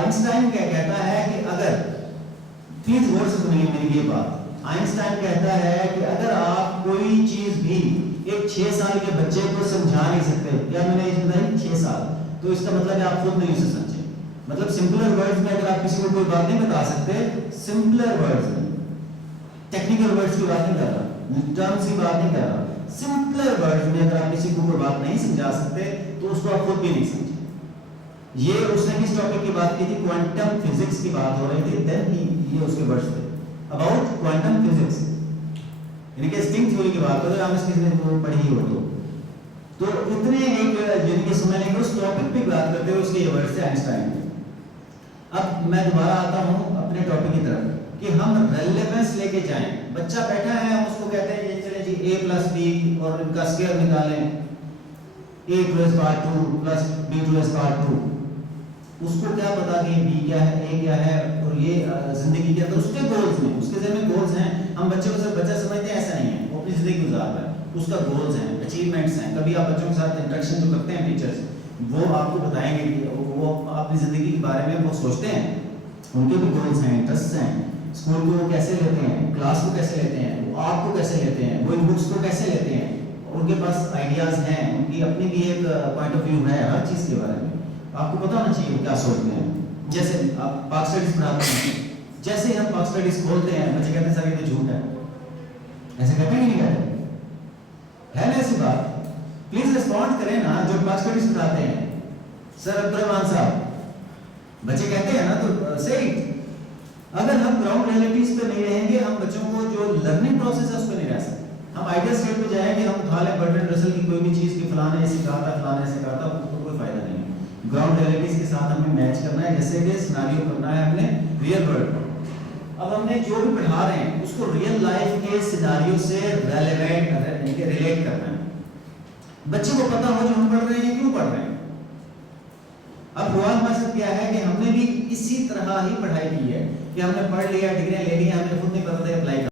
Einstein क्या कहता है कि अगर, प्लीज गौर से सुनिए मेरी ये बात, आइंस्टाइन कहता है कि अगर आप कोई चीज भी एक 6 साल के बच्चे को समझा नहीं सकते, या मैंने ये बताई 6 साल, तो इसका मतलब है आप खुद नहीं उसे समझे। मतलब सिंपलर वर्ड्स में अगर आप किसी को कोई बात नहीं बता सकते, सिंपलर वर्ड्स में, टेक्निकल वर्ड्स की बात नहीं कर रहा, टर्म्स की बात नहीं कर रहा, सिंपलर वर्ड्स में अगर आप किसी को कोई बात नहीं समझा सकते तो उसको आप खुद भी नहीं समझे। ये उसने किस टॉपिक की बात की थी? क्वांटम फिजिक्स की बात हो रही थी, देन ये उसके वर्ड्स थे अबाउट क्वांटम फिजिक्स, यानी कि स्ट्रिंग थ्योरी की बात करें, हम इसकी पढ़ी हो तो इतने एक यानी कि समझने के उस टॉपिक पे बात करते हुए उसके ये वर्ड्स थे आइंस्टाइन के। अब मैं दोबारा आता हूं अपने टॉपिक की तरफ कि हम रेलेवेंस लेके जाएं। बच्चा बैठा है, हम उसको कहते हैं ये चले जी a + b और इनका स्क्वायर निकालें, a² 2 + b² 2। उसको क्या पता कि b क्या है, a क्या है और ये जिंदगी क्या है, तो उसके गोल्स में, उसके ज़हन में गोल्स हैं। हम बच्चे को सिर्फ बच्चा समझते हैं, ऐसा नहीं है, वो अपनी जिंदगी गुजार रहा है, उसका गोल्स हैं, अचीवमेंट्स हैं। कभी आप बच्चों के साथ इंटरेक्शन जो करते हैं टीचर्स, वो आपको बताएंगे कि वो अपनी ज़िंदगी के बारे में वो सोचते हैं, उनके भी गोल्स हैं, इंटरेस्ट हैं, स्कूल को वो कैसे लेते हैं, क्लास को कैसे लेते हैं, वो आपको कैसे लेते हैं, वो इन बुक्स को कैसे लेते हैं, उनके पास आइडियाज़ हैं, उनकी अपनी भी एक पॉइंट ऑफ व्यू है हर चीज़ के बारे में। आपको पता होना चाहिए वो क्या सोचते हैं। जैसे आप पाक स्टडीज़ पढ़ाते हैं, जैसे ही हम पाक स्टडीज़ खोलते हैं बच्चे कहते हैं सर ये तो झूठ है, ऐसे कहते हैं कि नहीं कहते? है ना ऐसी बात? प्लीज रिस्पॉन्ड करें ना जो पाक स्टडीज़ पढ़ाते हैं। सर अब्दुलरहमान साहब, बच्चे कहते हैं ना, तो सही। अगर हम ग्राउंड रियलिटीज पे नहीं रहेंगे, हम बच्चों को जो लर्निंग प्रोसेस है उस पर नहीं रह सकते। हम आइडिया स्टेट पे जाएंगे, हम उठा लें बर्ट्रैंड रसल की कोई भी चीज़ की फलाने ऐसे कहा था, फलाने ऐसे कहा था, उसको कोई फायदा नहीं है। ग्राउंड रियलिटीज के साथ हमें मैच करना है, जैसे कि सिनेरियो करना है हमने रियल वर्ल्ड। अब हमने जो भी पढ़ा रहे हैं उसको रियल लाइफ के सिनेरियो से रेलेवेंट रिलेट करना है। बच्चे को पता हो जो हम पढ़ रहे हैं क्यों पढ़ रहे हैं। अब हुआ हमारे साथ क्या है कि हमने भी इसी तरह ही पढ़ाई की है कि हमने पढ़ लिया, डिग्री ले लिया, हमें खुद नहीं पता था अप्लाई